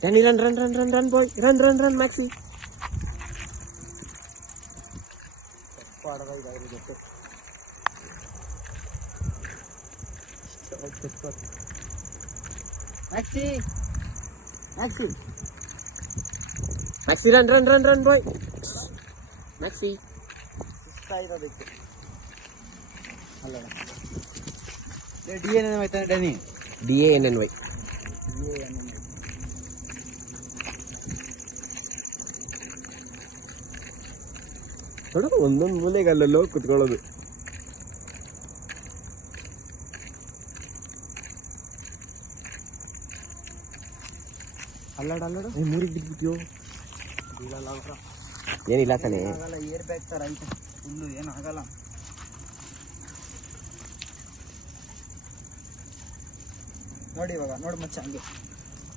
Danny run run run run run boy run run run Maxi. Maxi Maxi Maxi run run run run boy Maxi. ಸುಸ್ತಾಗಿರೋದಕ್ಕೆ ಅಲ್ಲ ಡಿ ಎನ್ ಆಯ್ತಾನೆ Danny. DANNY. ನೋಡು ಒಂದೊಂದು ಮೂಲೆಗೆ ಅಲ್ಲಲ್ಲೋ ಕುತ್ಕೊಳ್ಳೋದು. ಅಲ್ಲಾಡ ಅಲ್ಲಾಡು ಮೂರಿಗೆ ಬಿದ್ಬಿಟ್ಯೋ. ಬೀಳಲ್ಲ ಅವ್ರ ಏನಿಲ್ಲ ತಾನೆ. ಆಗಲ್ಲ, ಏರ್ ಬ್ಯಾಗ್ ತರ ಐತೆ ಫುಲ್ಲು, ಏನಾಗಲ್ಲ. ನೋಡಿ ಇವಾಗ ನೋಡು ಮಚ್ಚ ಹಂಗೆ